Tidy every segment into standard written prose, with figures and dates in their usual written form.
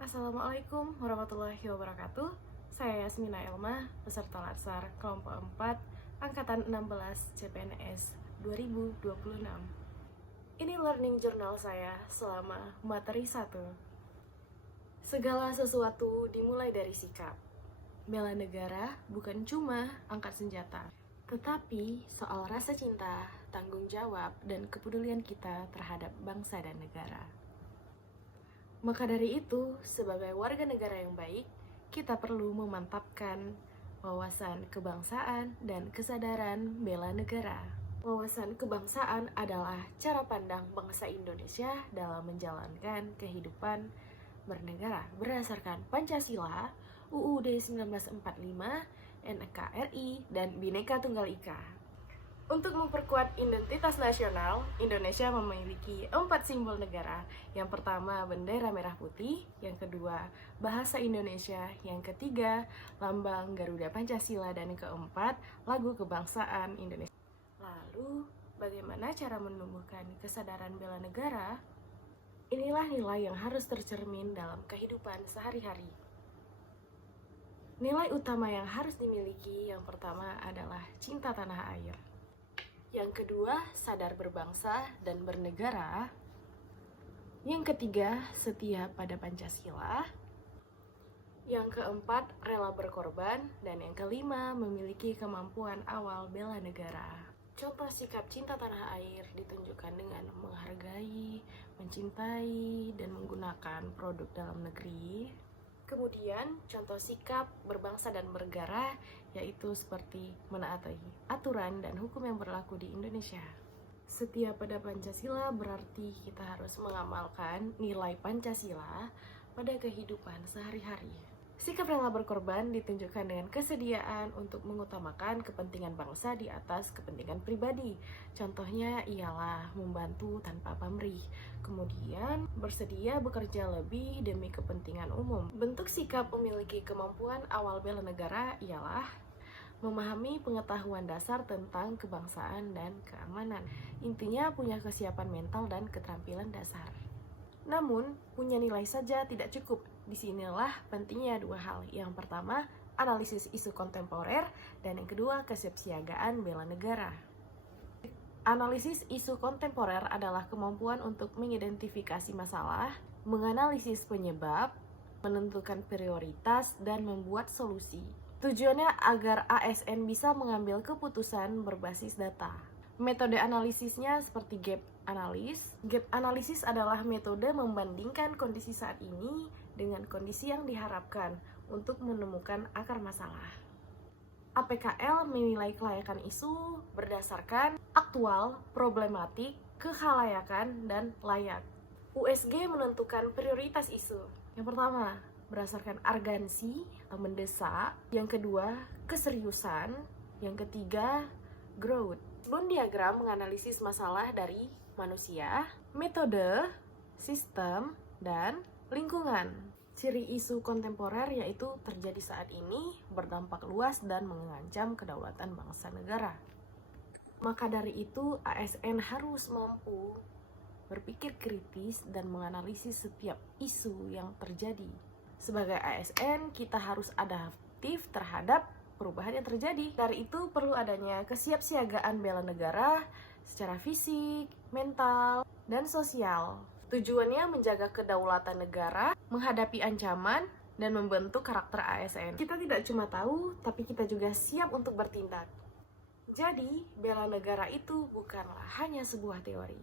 Assalamualaikum warahmatullahi wabarakatuh. Saya Yasmina Elma, peserta Latsar kelompok 4, angkatan 16 CPNS 2026. Ini learning journal saya selama materi 1. Segala sesuatu dimulai dari sikap. Bela negara bukan cuma angkat senjata, tetapi soal rasa cinta, tanggung jawab, dan kepedulian kita terhadap bangsa dan negara. Maka dari itu, sebagai warga negara yang baik, kita perlu memantapkan wawasan kebangsaan dan kesadaran bela negara. Wawasan kebangsaan adalah cara pandang bangsa Indonesia dalam menjalankan kehidupan bernegara berdasarkan Pancasila, UUD 1945, NKRI, dan Bhinneka Tunggal Ika. Untuk memperkuat identitas nasional, Indonesia memiliki 4 simbol negara. Yang pertama, bendera merah putih. Yang kedua, bahasa Indonesia. Yang ketiga, lambang Garuda Pancasila. Dan yang keempat, lagu kebangsaan Indonesia. Lalu, bagaimana cara menumbuhkan kesadaran bela negara? Inilah nilai yang harus tercermin dalam kehidupan sehari-hari. Nilai utama yang harus dimiliki yang pertama adalah cinta tanah air. Yang kedua, sadar berbangsa dan bernegara. Yang ketiga, setia pada Pancasila. Yang keempat, rela berkorban. Dan yang kelima, memiliki kemampuan awal bela negara. Contoh sikap cinta tanah air ditunjukkan dengan menghargai, mencintai, dan menggunakan produk dalam negeri. Kemudian, contoh sikap berbangsa dan bernegara yaitu seperti menaati aturan dan hukum yang berlaku di Indonesia. Setia pada Pancasila berarti kita harus mengamalkan nilai Pancasila pada kehidupan sehari-hari. Sikap rela berkorban ditunjukkan dengan kesediaan untuk mengutamakan kepentingan bangsa di atas kepentingan pribadi. Contohnya ialah membantu tanpa pamrih, kemudian bersedia bekerja lebih demi kepentingan umum. Bentuk sikap memiliki kemampuan awal bela negara ialah memahami pengetahuan dasar tentang kebangsaan dan keamanan. Intinya punya kesiapan mental dan keterampilan dasar. Namun, punya nilai saja tidak cukup. Disinilah pentingnya dua hal. Yang pertama, analisis isu kontemporer, dan yang kedua, kesiapsiagaan bela negara. Analisis isu kontemporer adalah kemampuan untuk mengidentifikasi masalah, menganalisis penyebab, menentukan prioritas, dan membuat solusi. Tujuannya agar ASN bisa mengambil keputusan berbasis data. Metode analisisnya seperti gap analysis. Gap analysis adalah metode membandingkan kondisi saat ini dengan kondisi yang diharapkan untuk menemukan akar masalah. APKL menilai kelayakan isu berdasarkan aktual, problematik, kekhalayakan, dan layak. USG menentukan prioritas isu. Yang pertama, berdasarkan urgensi atau mendesak. Yang kedua, keseriusan. Yang ketiga, growth. Venn diagram menganalisis masalah dari manusia, metode, sistem, dan lingkungan. Ciri isu kontemporer yaitu terjadi saat ini, berdampak luas, dan mengancam kedaulatan bangsa negara. Maka dari itu, ASN harus mampu berpikir kritis dan menganalisis setiap isu yang terjadi. Sebagai ASN, kita harus adaptif terhadap perubahan yang terjadi. Dari itu perlu adanya kesiapsiagaan bela negara secara fisik, mental, dan sosial. Tujuannya menjaga kedaulatan negara, menghadapi ancaman, dan membentuk karakter ASN. Kita tidak cuma tahu, tapi kita juga siap untuk bertindak. Jadi, bela negara itu bukanlah hanya sebuah teori.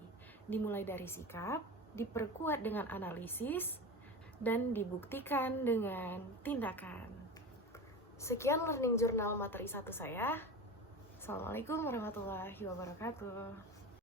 Dimulai dari sikap, diperkuat dengan analisis, dan dibuktikan dengan tindakan. Sekian learning journal materi 1 saya. Assalamualaikum warahmatullahi wabarakatuh.